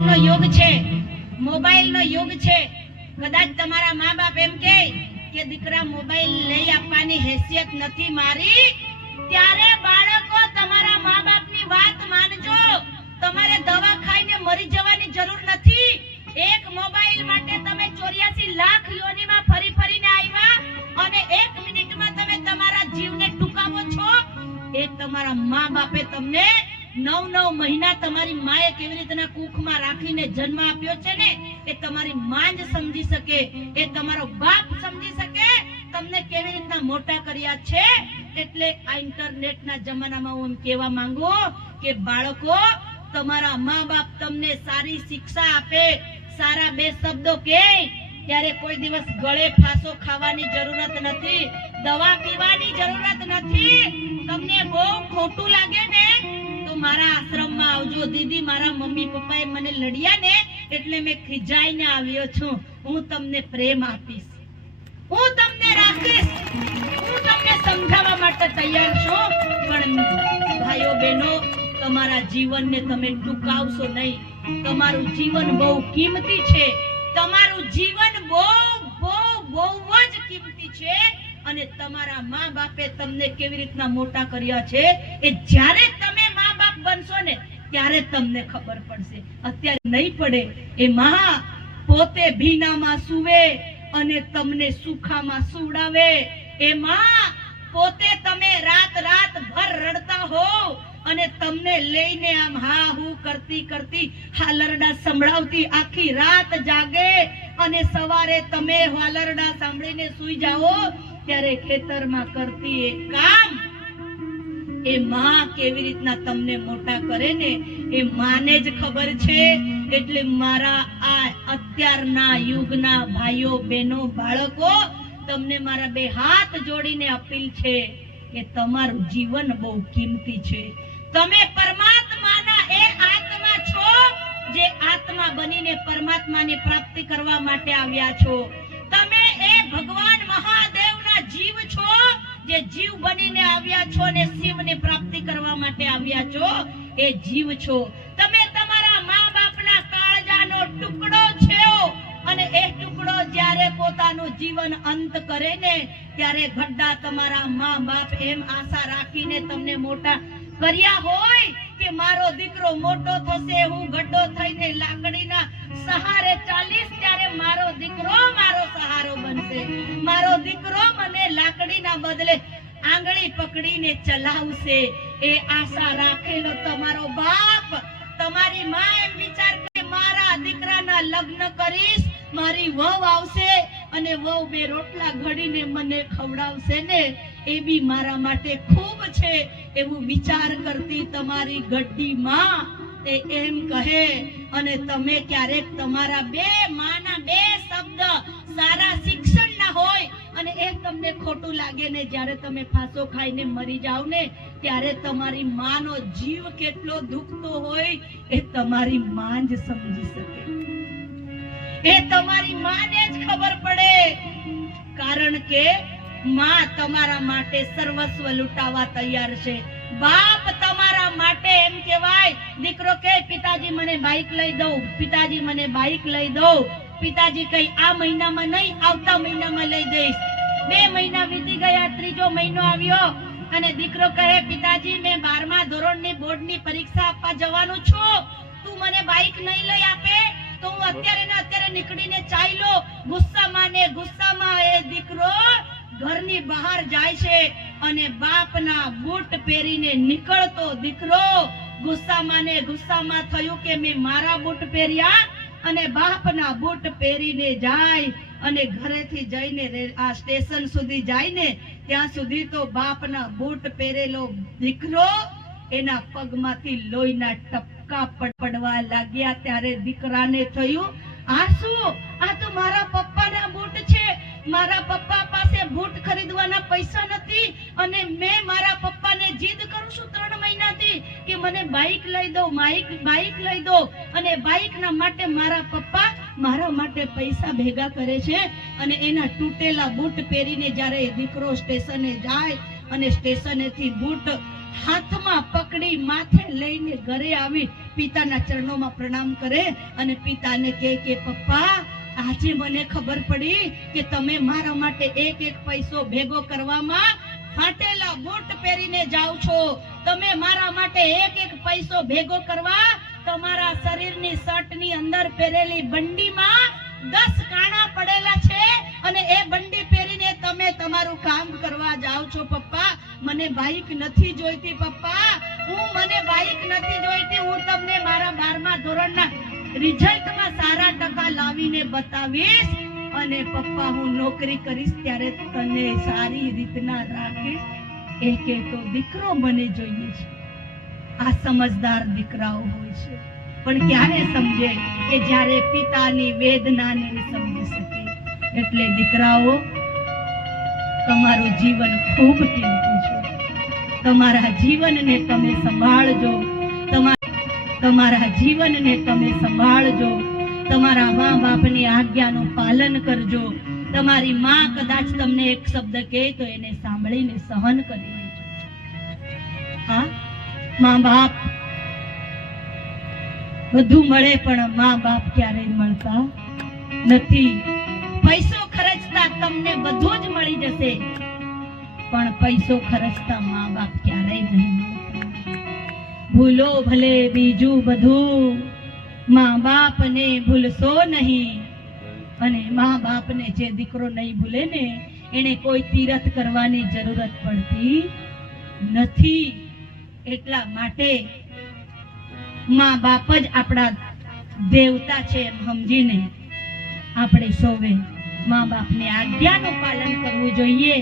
નો યુગ છે, મોબાઈલ નો યુગ છે। કદાચ તમારા મા બાપ એમ કે દીકરા મોબાઈલ લઈ આપવાની હેસિયત નથી મારી, ત્યારે બાળકો તમારા મા બાપની વાત માનજો। તમારે દવા ખાઈને મરી જવાની જરૂર નથી। એક મોબાઈલ માટે તમે 84 લાખ યોનીમાં ફરી ફરીને આવ્યા અને 1 મિનિટમાં તમે તમારા જીવને ટૂંકાવો છો। એ તમારા મા બાપે તમને 9 મહિના તમારી માએ કેવી રીતના કુખમાં રાખીને જન્મ આપ્યો છે ને, એ તમારી માં જ સમજી શકે, એ તમારો બાપ સમજી શકે તમને કેવી રીતના મોટા કર્યા છે। એટલે આ ઇન્ટરનેટના જમાનામાં હું એમ કહેવા માંગુ કે બાળકો, તમારા મા બાપ તમને સારી શિક્ષા આપે, સારા 2 શબ્દો કહે, ત્યારે કોઈ દિવસ ગળે ફાંસો ખાવાની જરૂરત નથી, દવા પીવાની જરૂરત નથી। તમને બહુ ખોટું લાગે ને તો મારા આશ્રમમાં આવજો। દીદી, મારા મમ્મી પપ્પાએ મને લડ્યા ને એટલે મેં ખીજાઈને આવ્યો છું। હું તમને પ્રેમ આપીશ, હું તમને રાખીશ, હું તમને સમજાવવા માટે તૈયાર છું। પણ ભાઈઓ બહેનો, તમારા જીવનને તમે ટૂંકાવશો નહીં। તમારું જીવન બહુ કિંમતી છે, તમારું જીવન બહુ જ કિંમતી છે। અને તમારા મા બાપે તમને કેવી રીતના મોટા કર્યા છે એ જ્યારે તમે મા બાપ બનશો ને ત્યારે તમને ખબર પડશે, અત્યારે નહીં પડે। એ માં પોતે ભીનામાં સૂવે અને તમને સુખામાં સુવડાવે। એ માં પોતે તમે રાત ભર રડતા હો અને તમને લઈને આમ હા હું કરતી હાલરડા સંભળાવતી આખી રાત જાગે અને સવારે તમે હાલરડા સાંભળીને સૂઈ જાઓ ત્યારે ખેતરમાં કરતી એ કામ એ માં કેવી રીતના તમને મોટા કરે ને એ માને જ ખબર છે। એટલે મારા આ અત્યારના યુગના ભાઈઓ બહેનો બાળકો, તમને મારા 2 હાથ જોડીને અપીલ છે કે તમારું જીવન બહુ કિંમતી છે। તમે પરમાત્માના એ આત્મા છો જે આત્મા બનીને પરમાત્માની પ્રાપ્તિ કરવા માટે આવ્યા છો। તમે એ ભગવાન મહાદેવના જીવ છો જે જીવ બનીને આવ્યા છો ને શિવની પ્રાપ્તિ કરવા માટે આવ્યા છો। એ જીવ છો તમે, તમારા મા બાપના કાળજાનો ટુકડો છો અને એ ટુકડો જ્યારે પોતાનું જીવન અંત કરે ને ત્યારે ગड्ढा તમારા મા બાપ એમ આશા રાખીને તમને મોટા કર્યા હોય કે મારો દીકરો મોટો થશે, હું ગड्ढो થઈને લાકડીના સહારે ચાલીશ ત્યારે મારો દીકરો મારો સહારો બનશે, મારો દીકરો મને લાકડીના બદલે આંગળી પકડીને ચલાવશે। એ આશા રાખેલો તમારો બાપ, તમારી માં એમ વિચાર કે મારા દીકરાના લગ્ન કરીશ, મારી વહુ આવશે અને વહુ 2 રોટલા ઘડીને મને ખવડાવશે ને એ બી મારા માટે ખૂબ છે એવું વિચાર કરતી તમારી ગड्ढी માં તે એમ કહે અને તમે ક્યારેક તમારા 2 માના 2 શબ્દ સારા શિક્ષણના હોય અને એ તમને ખોટું લાગે ને જ્યારે તમે ફાંસો ખાઈને મરી જાવ ને ત્યારે તમારી માનો જીવ કેટલો દુખતો હોય એ તમારી માં જ સમજી શકે, એ તમારી માને જ ખબર પડે। કારણ કે માં તમારા માટે સર્વસ્વ લૂંટાવા તૈયાર છે। બાપ તમારા માટે એમ કહેવાય, દીકરો કે પિતાજી મને બાઈક લઈ દો, પિતાજી મને બાઈક લઈ દો, પિતાજી કઈ આ મહિનામાં નહીં આવતા મહિનામાં લઈ દઈશ। 2 મહિના વીતી ગયા, 3જો મહિનો આવ્યો અને દીકરો કહે પિતાજી મેં 12મા ધોરણની બોર્ડની પરીક્ષા આપવા જવાનું છું, તું મને બાઈક નહીં લઈ આપે તો હું અત્યારે નીકળીને ચાલ્યો। ગુસ્સામાં એ દીકરો ઘરની બહાર જાય છે અને બાપના બૂટ પહેરીને નીકળતો દીકરો ગુસ્સામાં થયું કે મેં મારા બૂટ પહેર્યા અને બાપના બૂટ પહેરીને જાય અને ઘરેથી જઈને આ સ્ટેશન સુધી જાય ને ત્યાં સુધી તો બાપના બૂટ પહેરેલો દીકરો એના પગમાંથી લોહીના ટપકા પડવા લાગ્યા। ત્યારે દીકરાને થયું આ શું, આ તો મારા પપ્પાના બૂટ છે, મારા પપ્પા પાસે બૂટ ખરીદવાના પૈસા નથી અને મેં મારા પપ્પાને જીદ કરું છું 3 મહિનાથી કે મને બાઈક લઈ દો, બાઈક લઈ દો અને બાઈકના માટે મારા પપ્પા મારા માટે પૈસા ભેગા કરે છે અને એના તૂટેલા બૂટ પહેરીને જ્યારે દીકરો સ્ટેશને જાય અને સ્ટેશનેથી બૂટ હાથમાં પકડી માથે લઈને ઘરે આવી પિતાના ચરણોમાં પ્રણામ કરે અને પિતાને કહે કે પપ્પા, આજે મને ખબર પડી કે તમે મારા માટે એક એક પૈસો ભેગો કરવામાં ફાટેલા બૂટ પહેરીને જાવ છો. તમે મારા માટે એક એક પૈસો ભેગો કરવા તમારા શરીરની શર્ટની અંદર પહેરેલી બંડીમાં 10 કાણા પડેલા છે અને એ બંડી પહેરીને તમે તમારું કામ કરવા જાવ છો. પપ્પા, મને બાઈક નથી જોઈતી. પપ્પા, મને બાઈક નથી જોઈતી. હું તમને મારા 12મા ધોરણના રિઝલ્ટમાં સારા ટકા લાવીને બતાવીશ અને પપ્પા, હું નોકરી કરીશ ત્યારે તને સારી રીતના રાખીશ. એક તો દીકરો મને જોઈએ છે. આ સમજદાર દીકરાઓ હોય છે, પણ ક્યારે સમજે કે જ્યારે પિતાની વેદનાને સમજી શકે. એટલે દીકરાઓ, તમારું જીવન ખૂબ કિંમતી છે. તમારા જીવનને તમે સંભાળજો. તમારા જીવનને તમે સંભાળજો. તમારા મા બાપની આજ્ઞાનું પાલન કરજો. તમારી માં કદાચ તમને એક શબ્દ કહે તો એને સાંભળીને સહન કરી લેજો. હા, મા બાપ બધું મળે પણ મા બાપ ક્યારેય મળતા નથી. પૈસો ખર્ચતા તમને બધું જ મળી જશે, પણ પૈસો ખર્ચતા મા બાપ ક્યારેય નહીં મળતા. ભૂલો ભલે બીજું બધું, મા બાપને ભૂલશો નહીં. અને મા બાપને જે દીકરો નહીં ભૂલે ને એને કોઈ તીરથ કરવાની જરૂરત પડતી નથી. એટલા માટે મા બાપ જ આપણા દેવતા છે એમ સમજીને આપણે સૌએ મા બાપની આજ્ઞાનું પાલન કરવું જોઈએ.